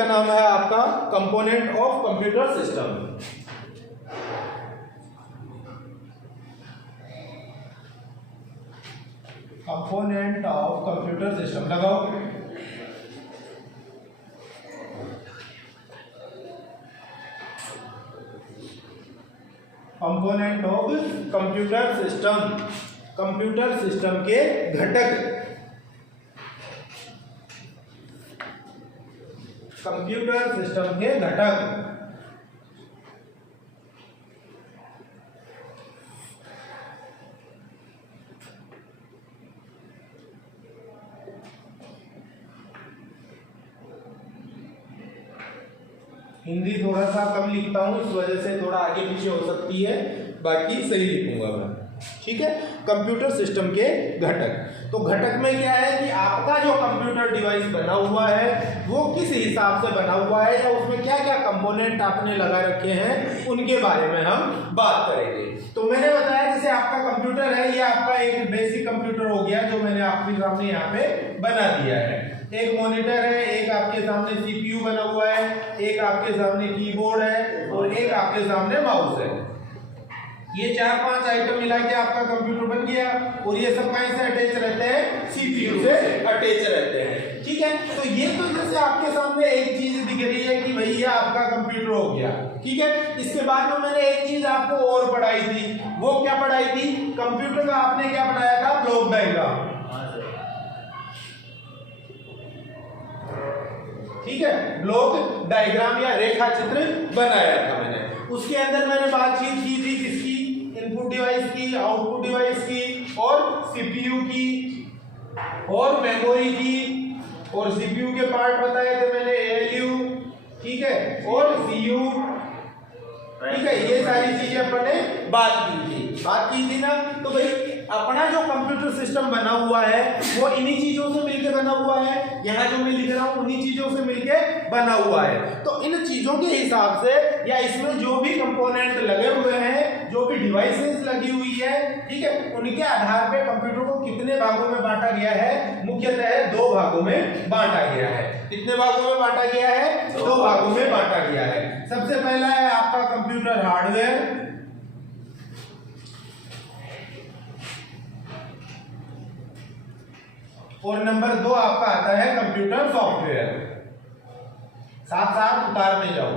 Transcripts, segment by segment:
का नाम है आपका component of computer system. Component of computer system लगाओ। Component of computer system, computer system के घटक, कंप्यूटर सिस्टम के घटक। हिंदी थोड़ा सा कम लिखता हूं, इस वजह से थोड़ा आगे पीछे हो सकती है, बाकी सही लिखूंगा मैं, ठीक है। कंप्यूटर सिस्टम के घटक, तो घटक में क्या है कि आपका जो कंप्यूटर डिवाइस बना हुआ है वो किस हिसाब से बना हुआ है, या उसमें क्या क्या कंपोनेंट आपने लगा रखे हैं, उनके बारे में हम बात करेंगे। तो मैंने बताया जैसे आपका कंप्यूटर है, ये आपका एक बेसिक कंप्यूटर हो गया जो मैंने आपके सामने यहाँ पे बना दिया है। एक मॉनिटर है, एक आपके सामने सीपीयू बना हुआ है, एक आपके सामने कीबोर्ड है और एक आपके सामने माउस है। ये 4-5 आइटम मिला के आपका कंप्यूटर बन गया, और ये सब कहाँ से अटैच रहते हैं, सीपीयू से अटैच रहते हैं, ठीक है। तो ये तो जैसे आपके सामने एक चीज दिख रही है कि भाई ये आपका कंप्यूटर हो गया, ठीक है। इसके बाद में मैंने एक चीज आपको और पढ़ाई थी, वो क्या पढ़ाई थी, कंप्यूटर का आपने क्या पढ़ाया था, ब्लॉक डायग्राम, ठीक है। ब्लॉक डायग्राम या रेखा चित्र बनाया था मैंने। उसके अंदर मैंने बातचीत की थी किसकी, इनपुट डिवाइस की, आउटपुट डिवाइस की, और सीपीयू की, और मेमोरी की, और सीपीयू के पार्ट बताए थे मैंने, एएलयू, ठीक है, और सीयू, ठीक है। ये सारी चीजें अपने बात की थी ना। तो भाई अपना जो कंप्यूटर सिस्टम बना हुआ है वो इन्हीं चीजों से मिलके बना हुआ है, यहाँ जो मैं लिख रहा हूँ उन्हीं चीजों से मिलके बना हुआ है। तो इन चीजों के हिसाब से, या इसमें जो भी कंपोनेंट लगे हुए हैं, जो भी डिवाइसेस लगी हुई है, ठीक है, उनके आधार पे कंप्यूटर को कितने भागों में बांटा गया है, मुख्यतः 2 भागों में बांटा गया है। कितने भागों में बांटा गया है, 2 भागों में बांटा गया है। सबसे पहला है आपका कंप्यूटर हार्डवेयर, और नंबर 2 आपका आता है कंप्यूटर सॉफ्टवेयर। साथ साथ उतारने जाओ,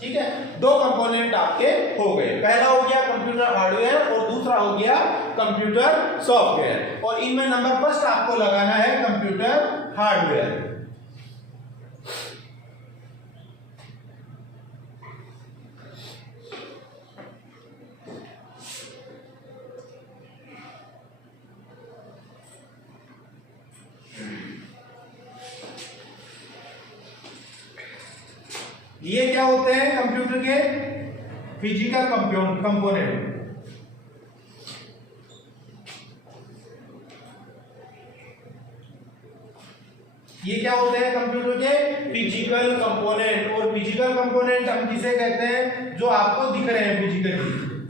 ठीक है। 2 कंपोनेंट आपके हो गए, पहला हो गया कंप्यूटर हार्डवेयर और दूसरा हो गया कंप्यूटर सॉफ्टवेयर, और इनमें नंबर फर्स्ट आपको लगाना है कंप्यूटर हार्डवेयर। ये क्या होते हैं कंप्यूटर के फिजिकल कंपोनेंट। ये क्या होते हैं कंप्यूटर के फिजिकल कंपोनेंट, और फिजिकल कंपोनेंट हम किसे कहते हैं, जो आपको दिख रहे हैं फिजिकली,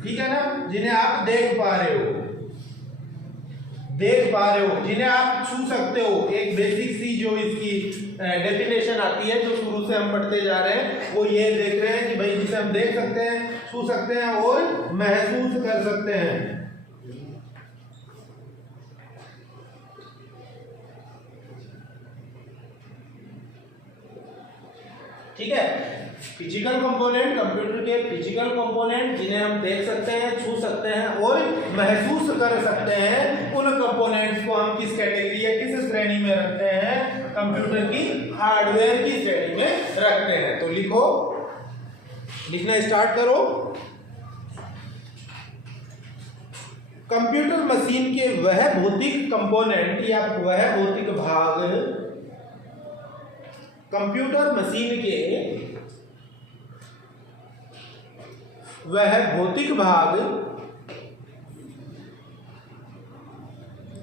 ठीक है ना, जिन्हें आप देख पा रहे हो, जिन्हें आप छू सकते हो। एक बेसिक सी जो इसकी डेफिनेशन आती है, जो शुरू से हम पढ़ते जा रहे हैं, वो ये देख रहे हैं कि भाई जिसे हम देख सकते हैं, छू सकते हैं और महसूस कर सकते हैं। ठीक है, फिजिकल कंपोनेंट, कंप्यूटर के फिजिकल कंपोनेंट जिन्हें हम देख सकते हैं, छू सकते हैं और महसूस कर सकते हैं, उन कंपोनेंट्स को हम किस कैटेगरी या किस श्रेणी में रखते हैं, कंप्यूटर की हार्डवेयर की श्रेणी में रखते हैं। तो लिखो, लिखना स्टार्ट करो। कंप्यूटर मशीन के वह भौतिक कंपोनेंट या वह भौतिक भाग, कंप्यूटर मशीन के वह भौतिक भाग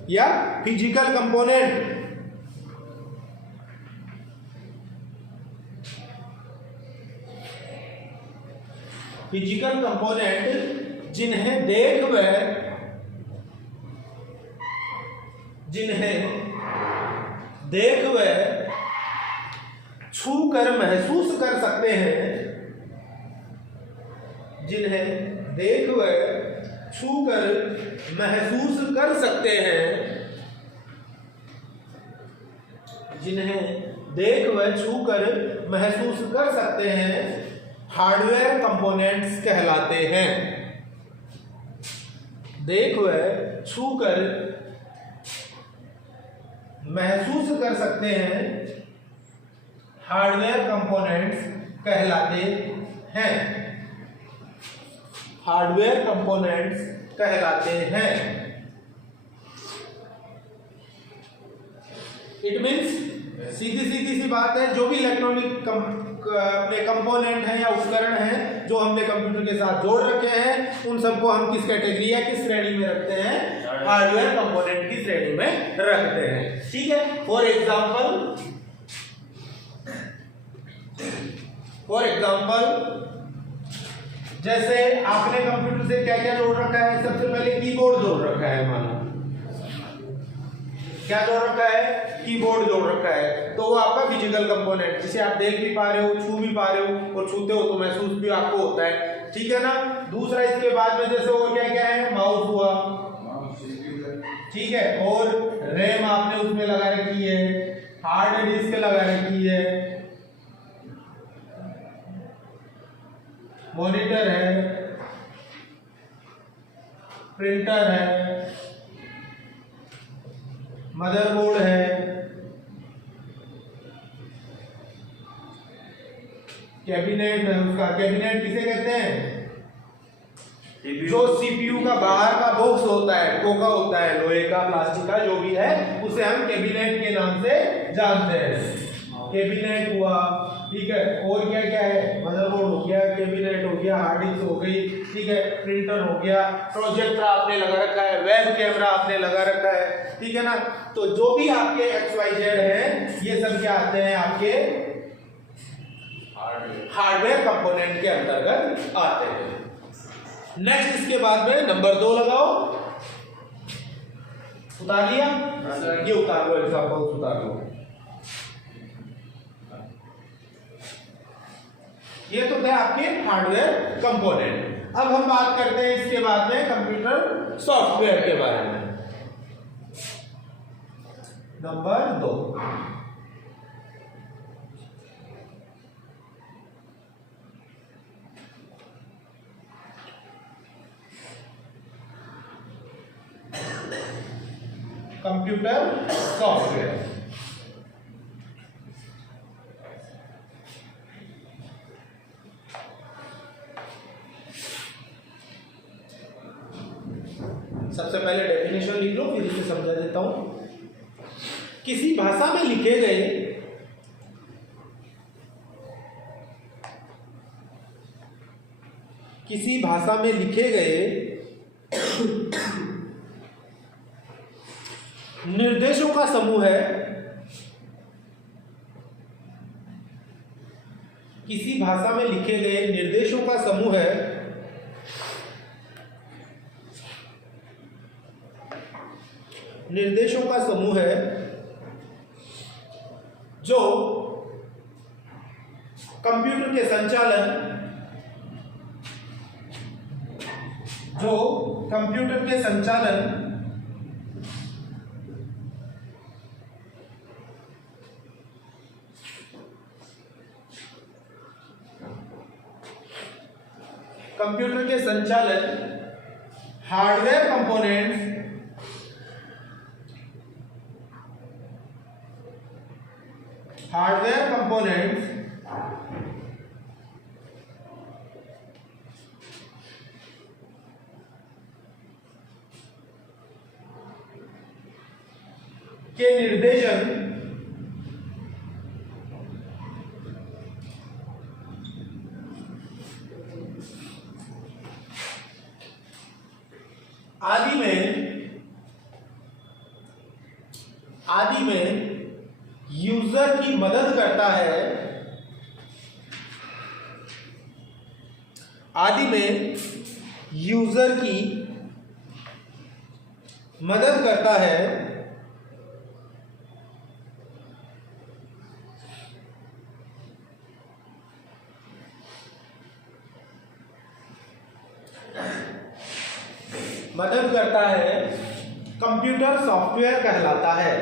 या फिजिकल कंपोनेंट जिन्हें देख व छू कर महसूस कर सकते हैं, जिन्हें देख व छू कर महसूस कर सकते हैं, जिन्हें देख व छू कर महसूस कर सकते हैं, हार्डवेयर कंपोनेंट्स कहलाते हैं। देख व छू कर महसूस कर सकते हैं, हार्डवेयर कंपोनेंट्स कहलाते हैं। हार्डवेयर कंपोनेंट्स कहलाते हैं। इट मीन्स सीधी सी बात है, जो भी इलेक्ट्रॉनिक अपने कंपोनेंट हैं या उपकरण हैं जो हमने कंप्यूटर के साथ जोड़ रखे हैं, उन सबको हम किस कैटेगरी या किस श्रेणी में रखते हैं? हार्डवेयर कंपोनेंट की श्रेणी में रखते हैं। ठीक है। फॉर एग्जाम्पल जैसे आपने कंप्यूटर से क्या क्या जोड़ रखा है? सबसे पहले कीबोर्ड जोड़ रखा है, मानो क्या जोड़ रखा है? कीबोर्ड जोड़ रखा है, तो वो आपका फिजिकल कंपोनेंट, जिसे आप देख भी पा रहे हो, छू भी पा रहे हो, और छूते हो तो महसूस भी आपको होता है। ठीक है ना। दूसरा इसके बाद में जैसे और क्या क्या है? माउस हुआ, ठीक है, और रैम आपने उसमें लगा रखी है, हार्ड डिस्क लगा रखी है, मॉनिटर है, प्रिंटर है, मदरबोर्ड है, कैबिनेट है। उसका कैबिनेट किसे कहते हैं? जो सीपीयू का बाहर का बॉक्स होता है, खोखा होता है, लोहे का, प्लास्टिक का, जो भी है, उसे हम कैबिनेट के नाम से जानते हैं। कैबिनेट हुआ, ठीक है। और क्या क्या है? मदरबोर्ड हो गया, कैबिनेट हो गया, हार्ड डिस्क हो गई, ठीक है, प्रिंटर हो गया, प्रोजेक्टर आपने लगा रखा है, वेब कैमरा आपने लगा रखा है, ठीक है ना। तो जो भी आपके XYZ है, ये सब क्या आते हैं? आपके हार्डवेयर कंपोनेंट के अंतर्गत आते हैं। नेक्स्ट इसके बाद में नंबर 2 लगाओ। उतार लिया? ये उतार लो, एग्जाम्पल उतार लो। ये तो थे आपके हार्डवेयर कंपोनेंट। अब हम बात करते हैं इसके बाद में कंप्यूटर सॉफ्टवेयर के बारे में। Number 2, computer software. सबसे पहले डेफिनेशन लिख लो, फिर इसे समझा देता हूं। किसी भाषा में लिखे गए निर्देशों का समूह है। किसी भाषा में लिखे गए निर्देशों का समूह है जो कंप्यूटर के संचालन हार्डवेयर कंपोनेंट्स के निर्देशन आदि में यूजर की मदद करता है। आदि में यूजर की मदद करता है। मदद करता है कंप्यूटर सॉफ्टवेयर कहलाता है।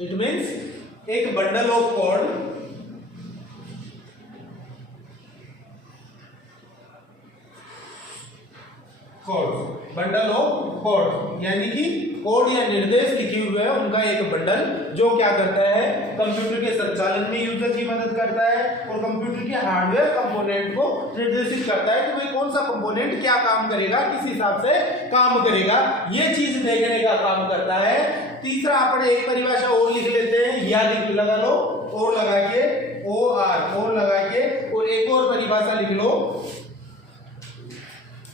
इट मीन्स एक bundle of code bundle of code यानी कि कोड या निर्देश लिखे हुए हैं उनका एक बंडल जो क्या करता है कंप्यूटर के संचालन में यूजर की मदद करता है और कंप्यूटर के हार्डवेयर कंपोनेंट को निर्देशित करता है कि भाई कौन सा कंपोनेंट क्या काम करेगा, किस हिसाब से काम करेगा, ये चीज देखने का काम करता है। तीसरा अपने एक परिभाषा और लिख लेते हैं, या लगा लो और लगा के और लगा के और एक और परिभाषा लिख लो,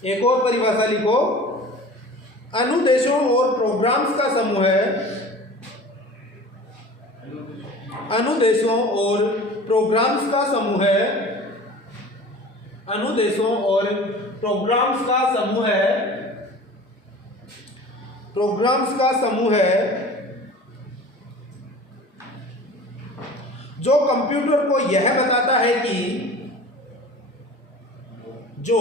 एक और परिभाषा लिखो, अनुदेशों और प्रोग्राम्स का समूह है, अनुदेशों और प्रोग्राम्स का समूह है, अनुदेशों और प्रोग्राम्स का समूह है, प्रोग्राम्स का समूह है जो कंप्यूटर को यह बताता है कि जो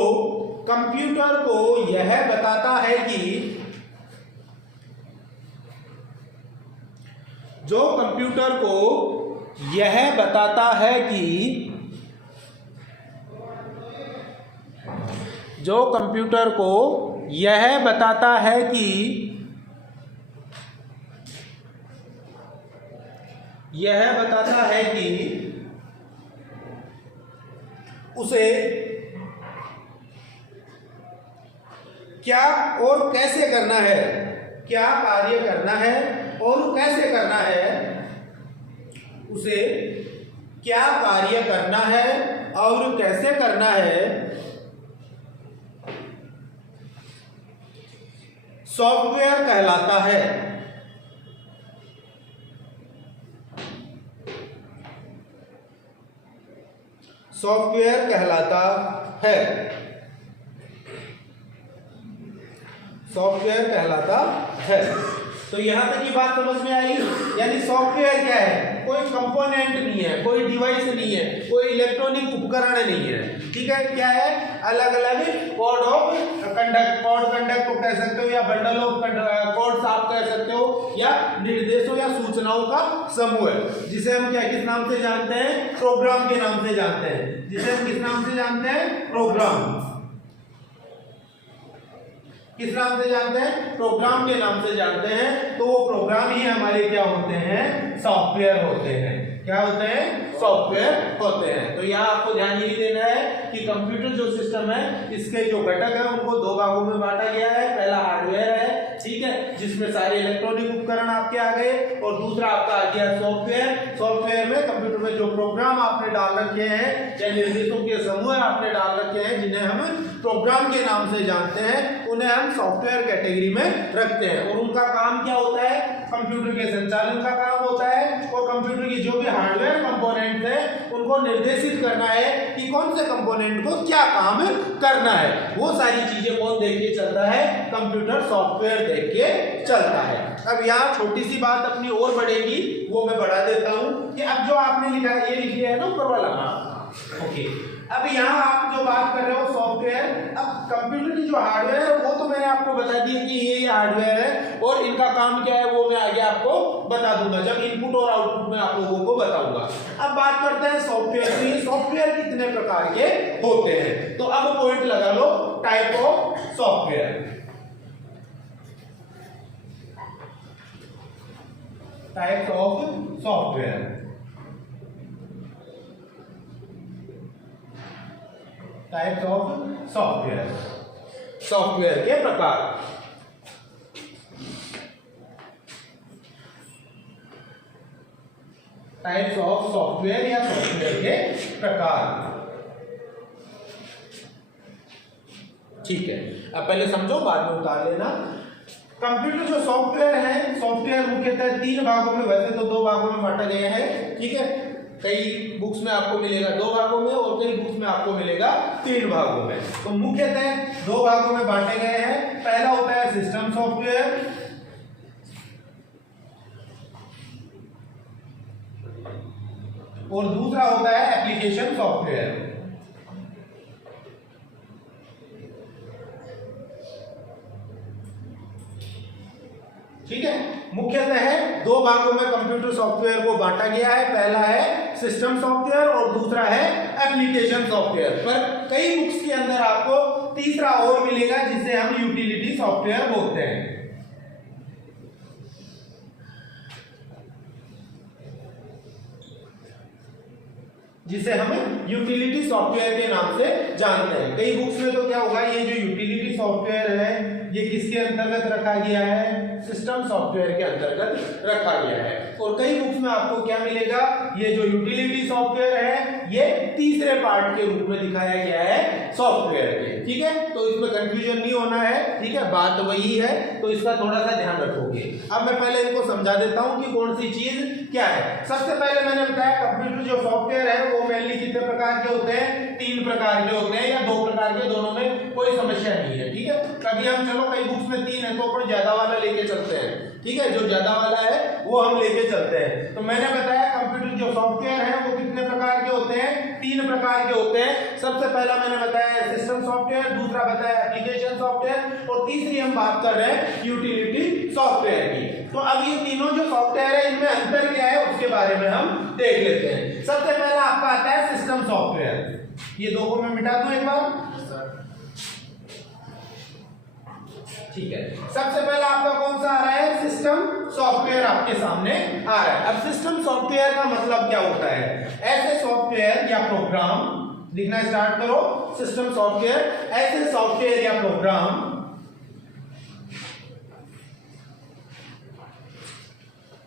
कंप्यूटर को यह बताता है कि जो कंप्यूटर को यह बताता है कि जो कंप्यूटर को यह बताता है कि यह बताता है कि उसे क्या और कैसे करना है, क्या कार्य करना है और कैसे करना है, उसे क्या कार्य करना है और कैसे करना है, सॉफ्टवेयर कहलाता है। सॉफ्टवेयर कहलाता है, सॉफ्टवेयर कहलाता है। तो यहां तक की बात समझ में आई, यानी सॉफ्टवेयर क्या है, कोई कंपोनेंट नहीं है, कोई डिवाइस नहीं है, कोई इलेक्ट्रॉनिक उपकरण नहीं है, ठीक है। क्या है, अलग अलग code of conduct, code conduct को कह सकते हो या बंडल ऑफ कोड्स आप कह सकते हो, या निर्देशों या सूचनाओं का समूह है, जिसे हम क्या किस नाम से जानते हैं, प्रोग्राम के नाम से जानते हैं, जिसे हम किस नाम से जानते हैं, प्रोग्राम। किस नाम से जानते हैं, प्रोग्राम के नाम से जानते हैं। तो वो प्रोग्राम ही हमारे क्या होते हैं, सॉफ्टवेयर होते हैं। क्या होते हैं, सॉफ्टवेयर होते हैं। तो यहाँ आपको ध्यान ये देना है कि कंप्यूटर जो सिस्टम है इसके जो घटक है उनको दो भागों में बांटा गया है। पहला हार्डवेयर है, ठीक है, जिसमें सारे इलेक्ट्रॉनिक उपकरण आपके आ गए, और दूसरा आपका आ गया सॉफ्टवेयर। सॉफ्टवेयर में कंप्यूटर में जो प्रोग्राम आपने डाल रखे हैं या निर्देशों के समूह आपने डाल रखे हैं जिन्हें हम प्रोग्राम के नाम से जानते हैं, उन्हें हम सॉफ्टवेयर कैटेगरी में रखते हैं। और उनका काम क्या होता है, कंप्यूटर के संचालन का काम होता है, और कंप्यूटर की जो भी हार्डवेयर कंपोनेंट है उनको निर्देशित करना है कि कौन से कंपोनेंट को क्या काम करना है। वो सारी चीजें कौन देख के चलता है, कंप्यूटर सॉफ्टवेयर देख के चलता है। अब यहाँ छोटी सी बात अपनी और बढ़ेगी, वो मैं बढ़ा देता हूं कि अब जो आपने लिखा है, ये लिख लिया है ना ऊपर वाला, ओके। अब यहाँ आप जो बात कर रहे हो सॉफ्टवेयर, अब कंप्यूटर की जो हार्डवेयर है वो तो मैंने आपको बता दिया कि ये हार्डवेयर है और इनका काम क्या है वो मैं आगे आपको बता दूंगा जब इनपुट और आउटपुट में आप लोगों को बताऊंगा। अब बात करते हैं सॉफ्टवेयर की। ये सॉफ्टवेयर कितने प्रकार के होते हैं, तो अब पॉइंट लगा लो, type of software. Types of software, types of software, software के प्रकार। टाइप्स ऑफ सॉफ्टवेयर या सॉफ्टवेयर के प्रकार, ठीक है। अब पहले समझो, बाद में उतार लेना। कंप्यूटर जो सॉफ्टवेयर है, सॉफ्टवेयर मुख्यतः तीन भागों में, वैसे तो दो भागों में बांटा गया है, ठीक है। कई बुक्स में आपको मिलेगा दो भागों में और कई बुक्स में आपको मिलेगा तीन भागों में। तो मुख्यतः दो भागों में बांटे गए हैं। पहला होता है सिस्टम सॉफ्टवेयर और दूसरा होता है एप्लीकेशन सॉफ्टवेयर। ठीक है, मुख्यतः दो भागों में कंप्यूटर सॉफ्टवेयर को बांटा गया है। पहला है सिस्टम सॉफ्टवेयर और दूसरा है एप्लीकेशन सॉफ्टवेयर। पर कई बुक्स के अंदर आपको तीसरा और मिलेगा जिसे हम यूटिलिटी सॉफ्टवेयर बोलते हैं। जिसे हम यूटिलिटी सॉफ्टवेयर के नाम से जानते हैं। कई बुक्स में तो क्या होगा, ये जो यूटिलिटी सॉफ्टवेयर है ये किसके अंतर्गत रखा गया है, सिस्टम सॉफ्टवेयर के अंतर्गत रखा गया है। और कई बुक्स में आपको क्या मिलेगा, ये जो यूटिलिटी सॉफ्टवेयर है ये तीसरे पार्ट के रूप में दिखाया गया है सॉफ्टवेयर के। ठीक है, तो इसमें कंफ्यूजन नहीं होना है। ठीक है, बात वही है, तो इसका थोड़ा सा ध्यान रखोगे। अब मैं पहले इनको समझा देता हूं कि कौन सी चीज क्या है। सबसे पहले मैंने बताया कंप्यूटर जो सॉफ्टवेयर है वो मेनली कितने प्रकार के होते हैं, 3 प्रकार के होते हैं या 2 प्रकार के, दोनों में कोई समस्या नहीं है। ठीक है, कभी हम चलो कई बुक्स में 3 है तो अपन ज्यादा वाला लेके चलते हैं। ठीक है, जो ज्यादा वाला है वो हम लेके चलते हैं। तो मैंने बताया कंप्यूटर जो सॉफ्टवेयर है वो कितने प्रकार के होते हैं, 3 प्रकार के होते हैं। सबसे पहला मैंने बताया सिस्टम सॉफ्टवेयर, दूसरा बताया एप्लीकेशन सॉफ्टवेयर और तीसरी हम बात कर रहे हैं यूटिलिटी सॉफ्टवेयर की। तो अब ये तीनों जो सॉफ्टवेयर है इनमें अंतर क्या है उसके बारे में हम देख लेते हैं। सबसे पहला आपका आता है सिस्टम सॉफ्टवेयर। ये दो को मैं मिटा दूं एक बार। ठीक है, सबसे पहला आपका कौन सा आ रहा है, सिस्टम सॉफ्टवेयर आपके सामने आ रहा है। अब सिस्टम सॉफ्टवेयर का मतलब क्या होता है, ऐसे सॉफ्टवेयर या प्रोग्राम, लिखना स्टार्ट करो, सिस्टम सॉफ्टवेयर ऐसे सॉफ्टवेयर या प्रोग्राम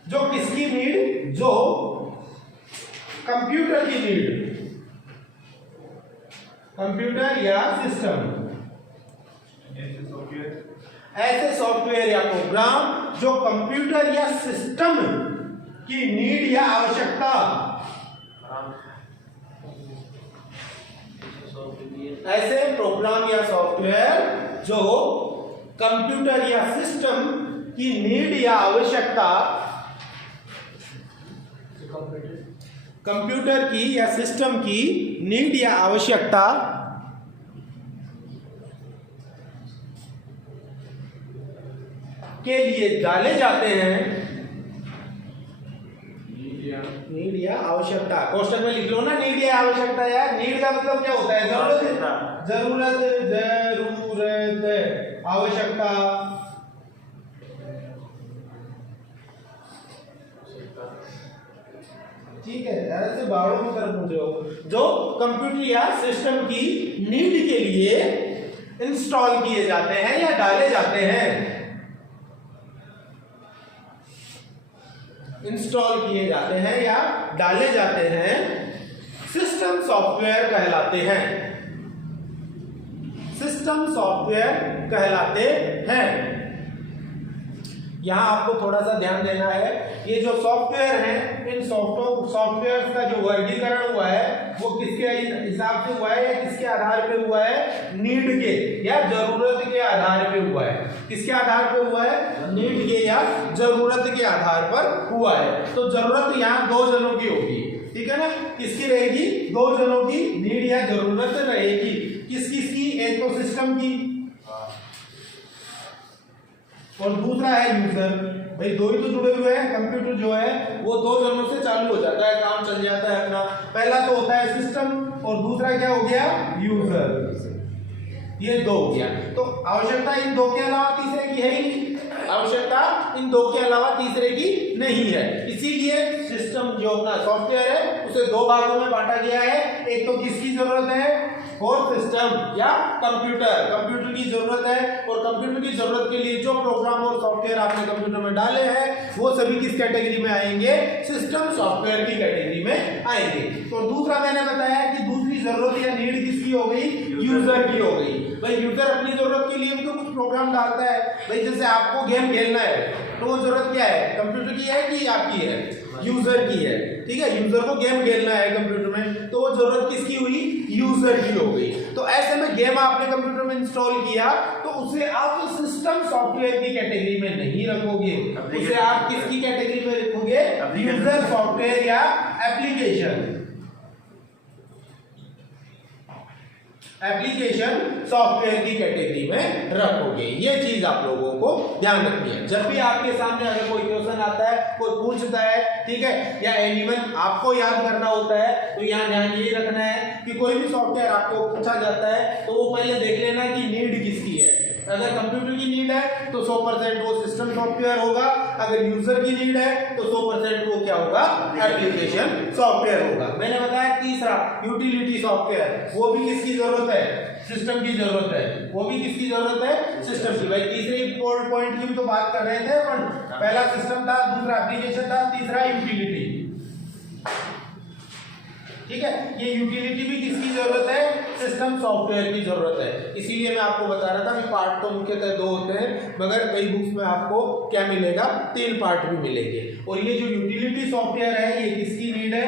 जो किसकी नीड, जो कंप्यूटर की नीड, कंप्यूटर या सिस्टम, ऐसे सॉफ्टवेयर या प्रोग्राम जो कंप्यूटर या सिस्टम की नीड या आवश्यकता, ऐसे प्रोग्राम या सॉफ्टवेयर जो कंप्यूटर या सिस्टम की नीड या आवश्यकता, कंप्यूटर की या सिस्टम की नीड या आवश्यकता के लिए डाले जाते हैं, नीड या आवश्यकता, कोष्टक में लिख लो ना, नीड या आवश्यकता। यार नीड का मतलब क्या होता है, जरूरत, जरूरत, आवश्यकता, ठीक है, ऐसे बारों की तरफ पहुंचो, जो कंप्यूटर या सिस्टम की नीड के लिए इंस्टॉल किए जाते हैं या डाले जाते हैं, इंस्टॉल किए जाते हैं या डाले जाते हैं, सिस्टम सॉफ्टवेयर कहलाते हैं, सिस्टम सॉफ्टवेयर कहलाते हैं। यहां आपको थोड़ा सा ध्यान देना है, ये जो सॉफ्टवेयर हैं, इन सॉफ्टवेयर का जो वर्गीकरण हुआ है वो किसके हिसाब से हुआ है या किसके आधार पे हुआ है, नीड के या जरूरत के आधार पे हुआ है। किसके आधार पे हुआ है, नीड के या जरूरत के आधार पर हुआ है। तो जरूरत यहाँ 2 जनों की होगी, ठीक है ना, किसकी रहेगी, 2 जनों की नीड या जरूरत रहेगी। किस किसकी, एक तो सिस्टम की और दूसरा है यूजर। भाई 2 ही तो जुड़े हुए हैं, कंप्यूटर जो है वो 2 जनों से चालू हो जाता है, काम चल जाता है अपना। पहला तो होता है सिस्टम और दूसरा क्या हो गया, यूजर। ये 2 हो गया। तो आवश्यकता इन 2 के अलावा तीसरे की है ही नहीं, आवश्यकता इन 2 के अलावा तीसरे की नहीं है। इसीलिए सिस्टम जो अपना सॉफ्टवेयर है उसे 2 भागों में बांटा गया है। एक तो किसकी जरूरत है, और सिस्टम या कंप्यूटर की जरूरत है, और कंप्यूटर की जरूरत के लिए जो प्रोग्राम और सॉफ्टवेयर आपने कंप्यूटर में डाले हैं वो सभी किस कैटेगरी में आएंगे, सिस्टम सॉफ्टवेयर की कैटेगरी में आएंगे। तो दूसरा मैंने बताया कि दूसरी जरूरत या नीड किसकी हो गई, यूजर की हो गई। भाई यूजर अपनी जरूरत के लिए भी तो कुछ प्रोग्राम डालता है। भाई जैसे आपको गेम खेलना है तो वो जरूरत क्या है, कंप्यूटर की है कि आपकी है, यूजर की है। ठीक है, यूजर को गेम खेलना है कंप्यूटर में, तो वो जरूरत किसकी हुई, यूजर की हो गई। तो ऐसे में गेम आपने कंप्यूटर में इंस्टॉल किया तो उसे आप सिस्टम सॉफ्टवेयर की कैटेगरी में नहीं रखोगे, उसे आप किसकी कैटेगरी में रखोगे, यूजर सॉफ्टवेयर या एप्लीकेशन। एप्लीकेशन सॉफ्टवेयर की कैटेगरी में रखोगे। ये चीज आप लोगों को ध्यान रखनी है। जब भी आपके सामने अगर कोई क्वेश्चन आता है, कोई पूछता है, ठीक है, या एनिमल आपको याद करना होता है, तो यहाँ ध्यान ये रखना है कि कोई भी सॉफ्टवेयर आपको पूछा जाता है तो वो पहले देख लेना कि नीड किसकी है। अगर कंप्यूटर की नीड है तो 100% वो सिस्टम सॉफ्टवेयर होगा, अगर यूजर की नीड है तो 100% वो क्या होगा, एप्लीकेशन सॉफ्टवेयर होगा। मैंने बताया तीसरा यूटिलिटी सॉफ्टवेयर, वो भी किसकी जरूरत है, सिस्टम की जरूरत है, वो भी किसकी जरूरत है, सिस्टम की। भाई तीसरे पॉइंट की भी तो बात कर रहे थे अपन, पहला सिस्टम था, दूसरा एप्लीकेशन था, तीसरा यूटिलिटी, ठीक है। ये यूटिलिटी भी किसकी जरूरत है, सिस्टम सॉफ्टवेयर की जरूरत है। इसीलिए मैं आपको बता रहा था कि पार्ट तो मुख्यतः 2 होते हैं, मगर कई बुक्स में आपको क्या मिलेगा, 3 पार्ट भी मिलेंगे। और ये जो यूटिलिटी सॉफ्टवेयर है, ये किसकी नीड है,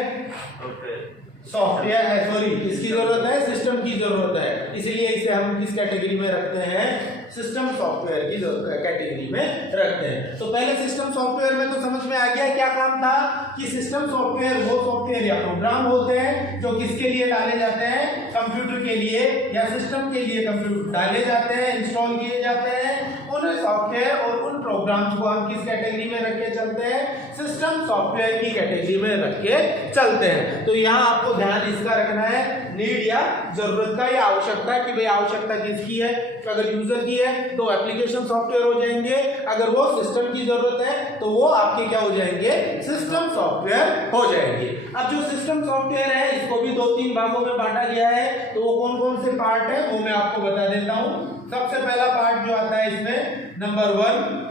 सॉफ्टवेयर है, सॉरी किसकी जरूरत है, सिस्टम की जरूरत है। इसलिए इसे हम किस कैटेगरी में रखते हैं, सिस्टम सॉफ्टवेयर की कैटेगरी में रखते हैं। तो पहले सिस्टम सॉफ्टवेयर में तो समझ में आ गया क्या काम था, कि सिस्टम सॉफ्टवेयर वो सॉफ्टवेयर या प्रोग्राम होते हैं जो किसके लिए डाले जाते हैं, कंप्यूटर के लिए या सिस्टम के लिए कंप्यूटर डाले जाते हैं, इंस्टॉल किए जाते हैं। उन सॉफ्टवेयर और उन प्रोग्राम्स को हम किस कैटेगरी में रख के चलते हैं, सिस्टम सॉफ्टवेयर की कैटेगरी में रख के चलते हैं। तो यहाँ आपको ध्यान इसका रखना है, नीड या जरूरत का या आवश्यकता, कि भाई आवश्यकता किसकी है, अगर यूजर की है तो एप्लीकेशन सॉफ्टवेयर हो जाएंगे, अगर वो सिस्टम की जरूरत है तो वो आपके क्या हो जाएंगे, सिस्टम सॉफ्टवेयर हो जाएंगे। अब जो सिस्टम सॉफ्टवेयर है इसको भी 2-3 भागों में बांटा गया है, तो वो कौन कौन से पार्ट है वो मैं आपको बता देता हूं। सबसे पहला पार्ट जो आता है इसमें, नंबर 1,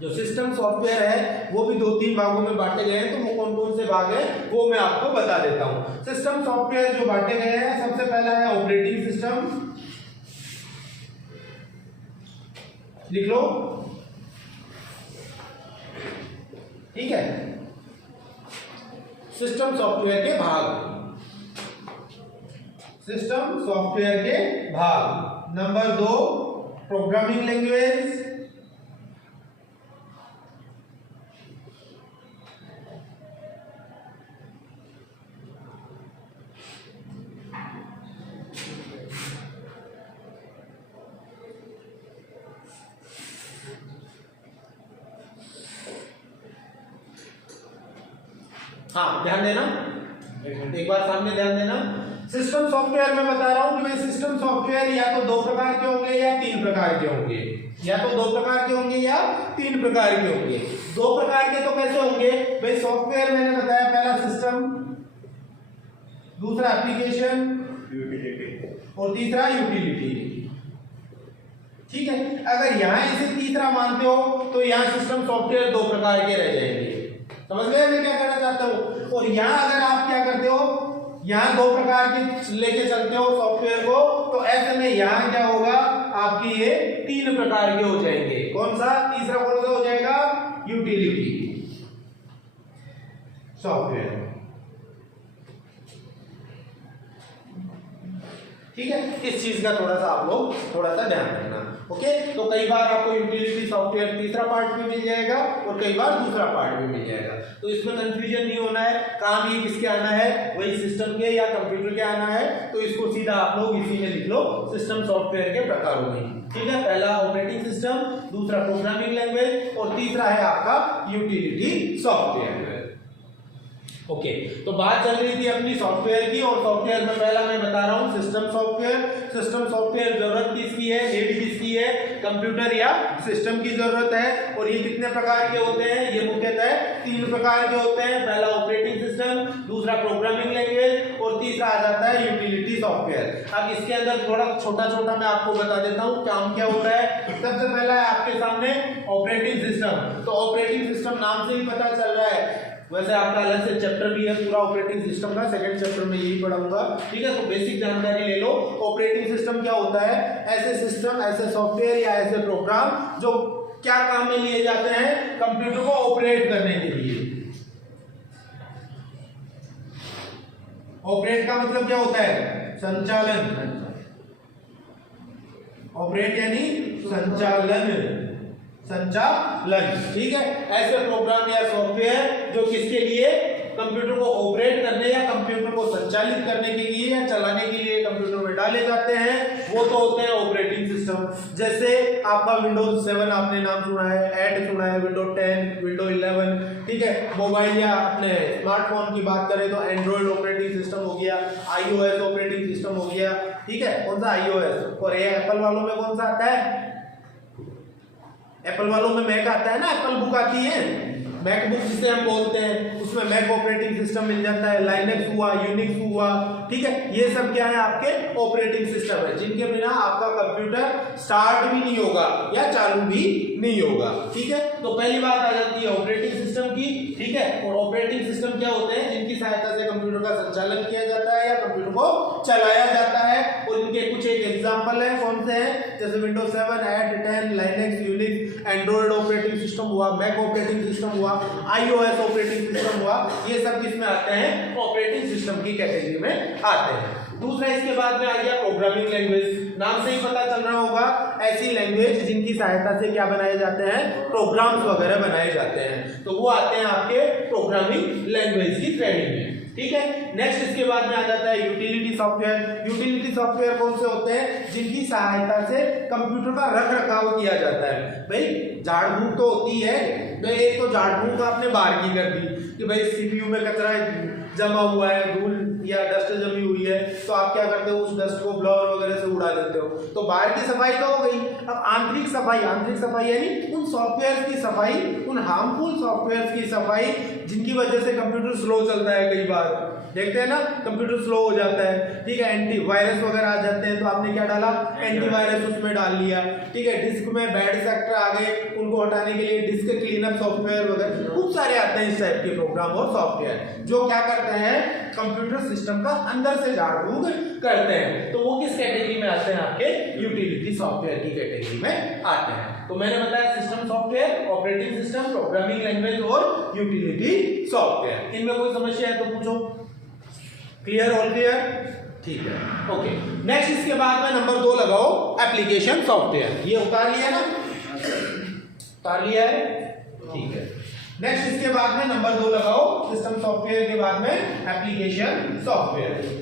जो सिस्टम सॉफ्टवेयर है वो भी 2-3 भागों में बांटे गए हैं, तो वो कौन कौन से भाग है वो मैं आपको बता देता हूं। सिस्टम सॉफ्टवेयर जो बांटे गए हैं, सबसे पहला है ऑपरेटिंग सिस्टम, लिख लो, ठीक है। सिस्टम सॉफ्टवेयर के भाग, सिस्टम सॉफ्टवेयर के भाग। नंबर 2, प्रोग्रामिंग लैंग्वेज, हाँ ध्यान देना, एक बार सामने ध्यान देना। सिस्टम सॉफ्टवेयर में बता रहा हूं कि भाई सिस्टम सॉफ्टवेयर या तो 2 प्रकार के होंगे या 3 प्रकार के होंगे, या तो 2 प्रकार के होंगे या 3 प्रकार के होंगे। 2 प्रकार के तो कैसे होंगे भाई, सॉफ्टवेयर मैंने बताया, पहला सिस्टम, दूसरा एप्लीकेशन, और तीसरा यूटिलिटी, ठीक है। अगर यहां इसे तीसरा मानते हो तो यहां सिस्टम सॉफ्टवेयर 2 प्रकार के रह जाएंगे, समझ गए मैं क्या कहना चाहता हूं। और यहां अगर आप क्या करते हो, यहां 2 प्रकार के लेके चलते हो सॉफ्टवेयर को, तो ऐसे में यहां क्या होगा, आपकी ये 3 प्रकार के हो जाएंगे। कौन सा, तीसरा कौन सा हो जाएगा, यूटिलिटी सॉफ्टवेयर, ठीक है। इस चीज का थोड़ा सा आप लोग थोड़ा सा ध्यान रखना, ओके। तो कई बार आपको यूटिलिटी सॉफ्टवेयर तीसरा पार्ट भी मिल जाएगा और कई बार दूसरा पार्ट भी मिल जाएगा, तो इसमें कंफ्यूजन नहीं होना है। काम ये किसके आना है, वही सिस्टम के या कंप्यूटर के आना है, तो इसको सीधा आप लोग इसी में लिख लो, सिस्टम सॉफ्टवेयर के प्रकारों में, ठीक है। पहला ऑपरेटिंग सिस्टम, दूसरा प्रोग्रामिंग लैंग्वेज, और तीसरा है आपका यूटिलिटी सॉफ्टवेयर, ओके। तो बात चल रही थी अपनी सॉफ्टवेयर की, और सॉफ्टवेयर में पहला मैं बता रहा हूं सिस्टम सॉफ्टवेयर। सिस्टम सॉफ्टवेयर जरूरत किसकी है, नीड किसकी है, कंप्यूटर या सिस्टम की जरूरत है। और ये कितने प्रकार के होते हैं, ये मुख्यतः 3 प्रकार के होते हैं। पहला ऑपरेटिंग सिस्टम, दूसरा प्रोग्रामिंग लैंग्वेज, और तीसरा आ जाता है यूटिलिटी सॉफ्टवेयर। अब इसके अंदर थोड़ा छोटा छोटा मैं आपको बता देता हूँ काम क्या होता है। सबसे पहला है आपके सामने ऑपरेटिंग सिस्टम। तो ऑपरेटिंग सिस्टम नाम से ही पता चल रहा है, वैसे आपका अलग से चैप्टर भी है पूरा ऑपरेटिंग सिस्टम का, सेकंड चैप्टर में यही पढ़ाऊंगा, ठीक है। तो बेसिक जानकारी ले लो। ऑपरेटिंग सिस्टम क्या होता है, ऐसे सिस्टम, ऐसे सॉफ्टवेयर या ऐसे प्रोग्राम जो क्या काम में लिए जाते हैं, कंप्यूटर को ऑपरेट करने के लिए। ऑपरेट का मतलब क्या होता है, संचालन, ऑपरेट यानी संचालन, संचालन, ठीक है। ऐसे प्रोग्राम या सॉफ्टवेयर जो किसके लिए, कंप्यूटर को ऑपरेट करने या कंप्यूटर को संचालित करने के लिए या चलाने के लिए कंप्यूटर में डाले जाते हैं, वो तो होते हैं ऑपरेटिंग सिस्टम। जैसे आपका विंडोज 7 आपने नाम सुना है, 8 सुना है, विंडोज 10, विंडोज 11, ठीक है। मोबाइल या अपने स्मार्टफोन की बात करें तो एंड्रॉइड ऑपरेटिंग सिस्टम हो गया, आईओएस ऑपरेटिंग सिस्टम हो गया, ठीक है। कौन सा आईओएस, और ये एप्पल वालों में कौन सा आता है, एप्पल वालों में मैक आता है ना, एप्पल बुक आती है, मैकबुक जिसे हम बोलते हैं, उसमें मैक ऑपरेटिंग सिस्टम मिल जाता है, लाइनक्स हुआ, यूनिक्स हुआ, ठीक है। ये सब क्या है, आपके ऑपरेटिंग सिस्टम है, जिनके बिना आपका कंप्यूटर स्टार्ट भी नहीं होगा या चालू भी नहीं होगा, ठीक है। तो पहली बात आ जाती है ऑपरेटिंग सिस्टम की, ठीक है। और ऑपरेटिंग सिस्टम क्या होते हैं, जिनकी सहायता से कंप्यूटर का संचालन किया जाता है या कंप्यूटर को चलाया जाता है। और इनके कुछ एक एग्जांपल है, कौन से हैं, जैसे Windows 7, 8, 10, Linux, Unix, Android operating system हुआ, मैक ऑपरेटिंग सिस्टम हुआ, आईओएस ऑपरेटिंग सिस्टम हुआ, ये सब किसमें आते हैं, ऑपरेटिंग सिस्टम की कैटेगरी में आते हैं। दूसरा इसके बाद में आ गया प्रोग्रामिंग लैंग्वेज। नाम से ही पता चल रहा होगा, ऐसी लैंग्वेज जिनकी सहायता से क्या बनाए जाते हैं, प्रोग्राम्स वगैरह बनाए जाते हैं, तो वो आते हैं आपके प्रोग्रामिंग लैंग्वेज की श्रेणी में, ठीक है। नेक्स्ट इसके बाद में आ जाता है यूटिलिटी सॉफ्टवेयर। यूटिलिटी सॉफ्टवेयर कौन से होते हैं, जिनकी सहायता से कंप्यूटर का रख रखाव किया जाता है। भाई झाड़ फूक तो होती है, भाई एक तो झाड़ फूक आपने बाहर की कर दी कि भाई सीपीयू में कचरा जमा हुआ है, धूल या डस्ट जमी हुई है, तो आप क्या करते हो, उस डस्ट को ब्लोअर वगैरह से उड़ा देते हो, तो बाहर की सफाई तो हो गई। अब आंतरिक सफाई यानी उन सॉफ्टवेयर की सफाई, उन हार्मफुल सॉफ्टवेयर की सफाई जिनकी वजह से कंप्यूटर स्लो चलता है, कई बार देखते हैं ना कंप्यूटर स्लो हो जाता है, ठीक है। एंटीवायरस वगैरह आ जाते हैं, तो आपने क्या डाला, एंटीवायरस उसमें डाल लिया, ठीक है। डिस्क में बैड सेक्टर आ गए, उनको हटाने के लिए डिस्क क्लीनअप सॉफ्टवेयर वगैरह खूब सारे आते हैं इस टाइप के प्रोग्राम और सॉफ्टवेयर, जो क्या करते हैं, कंप्यूटर सिस्टम का अंदर से झाड़ फूक करते हैं। तो वो किस कैटेगरी में आते हैं, आपके यूटिलिटी सॉफ्टवेयर की कैटेगरी में आते हैं। तो मैंने बताया system software, operating system, programming language और यूटिलिटी सॉफ्टवेयर। इनमें कोई समस्या है तो पूछो। क्लियर, ऑल क्लियर, ठीक है, ओके। नेक्स्ट इसके बाद में नंबर 2 लगाओ, एप्लीकेशन सॉफ्टवेयर। ये उतार लिया ना, उतार लिया है, ठीक है। नेक्स्ट इसके बाद में नंबर 2 लगाओ, सिस्टम सॉफ्टवेयर के बाद में एप्लीकेशन सॉफ्टवेयर।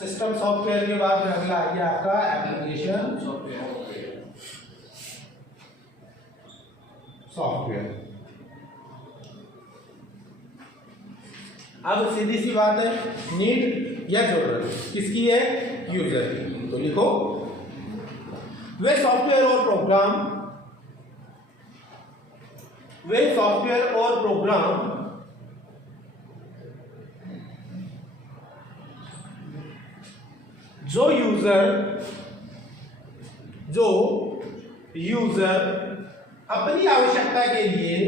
सिस्टम सॉफ्टवेयर के बाद में अगला आ गया आपका एप्लीकेशन सॉफ्टवेयर। अब सीधी सी बात है, नीड या जरूरत किसकी है, यूजर की। तो लिखो, वे सॉफ्टवेयर और प्रोग्राम जो यूजर अपनी आवश्यकता के लिए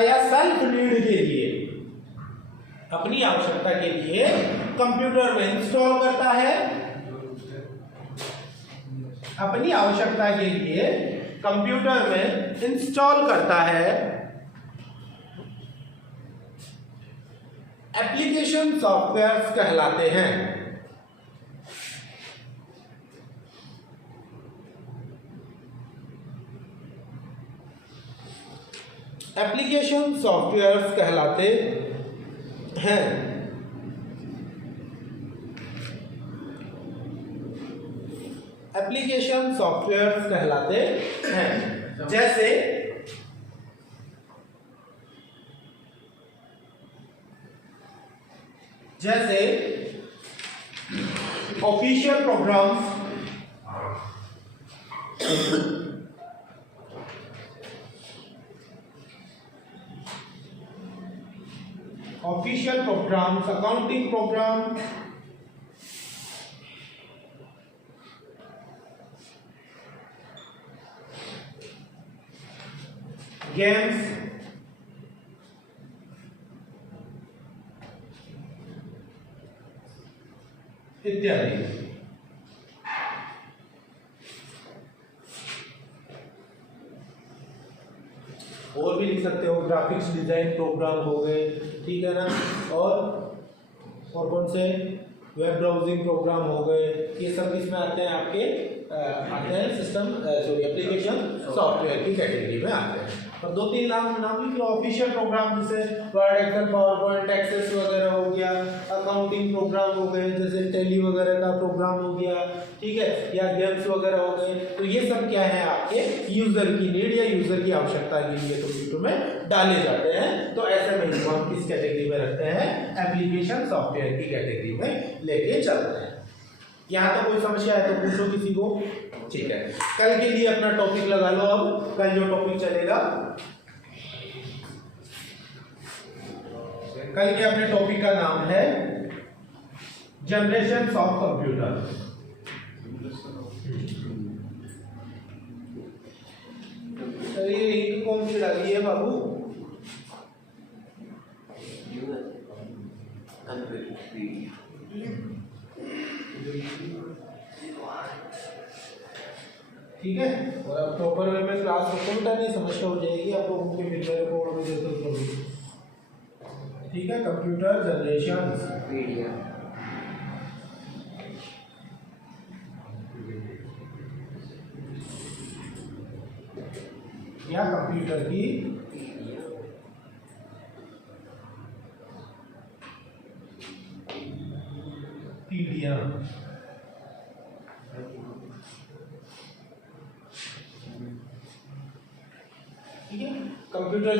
या सेल्फ नीड के लिए, अपनी आवश्यकता के लिए कंप्यूटर में इंस्टॉल करता है, अपनी आवश्यकता के लिए कंप्यूटर में इंस्टॉल करता है, एप्लीकेशन सॉफ्टवेयर कहलाते हैं। एप्लीकेशन सॉफ्टवेयर कहलाते हैं। एप्लीकेशन सॉफ्टवेयर कहलाते हैं। जैसे official programs, accounting program, games, इत्यादि। और भी लिख सकते हो, ग्राफिक्स डिजाइन प्रोग्राम हो गए, ठीक है ना, और कौन से वेब ब्राउजिंग प्रोग्राम हो गए, ये सब इसमें आते हैं आपके आते हैं सिस्टम सॉरी एप्लीकेशन सॉफ्टवेयर की कैटेगरी में आते हैं। और 2-3 नाम लिख लो, ऑफिशियल प्रोग्राम जैसे Word, Excel, PowerPoint, Access वगैरह हो गया, अकाउंटिंग प्रोग्राम हो गए जैसे टैली वगैरह का प्रोग्राम हो गया, ठीक है, या गेम्स वगैरह हो गए। तो ये सब क्या है आपके यूजर की नीड या यूजर की आवश्यकता के लिए कंप्यूटर में डाले जाते हैं। तो ऐसे में इनको हम किस कैटेगरी में रखते हैं, एप्लीकेशन सॉफ्टवेयर की कैटेगरी में लेके चलते हैं। यहाँ तो कोई समस्या है तो पूछो किसी को, ठीक है। कल के लिए अपना टॉपिक लगा लो। अब कल जो टॉपिक चलेगा, कल के अपने टॉपिक का नाम है जनरेशन ऑफ कंप्यूटर। ये इंक कौन सी डाली है बाबू? ठीक है, और अब प्रॉपर वे में क्लास रखो, नहीं समस्या हो जाएगी आप लोगों के मिल रहे कोड में जैसे तो। ठीक है, कंप्यूटर जनरेशन या कंप्यूटर की पीढ़ियां। ठीक है, कंप्यूटर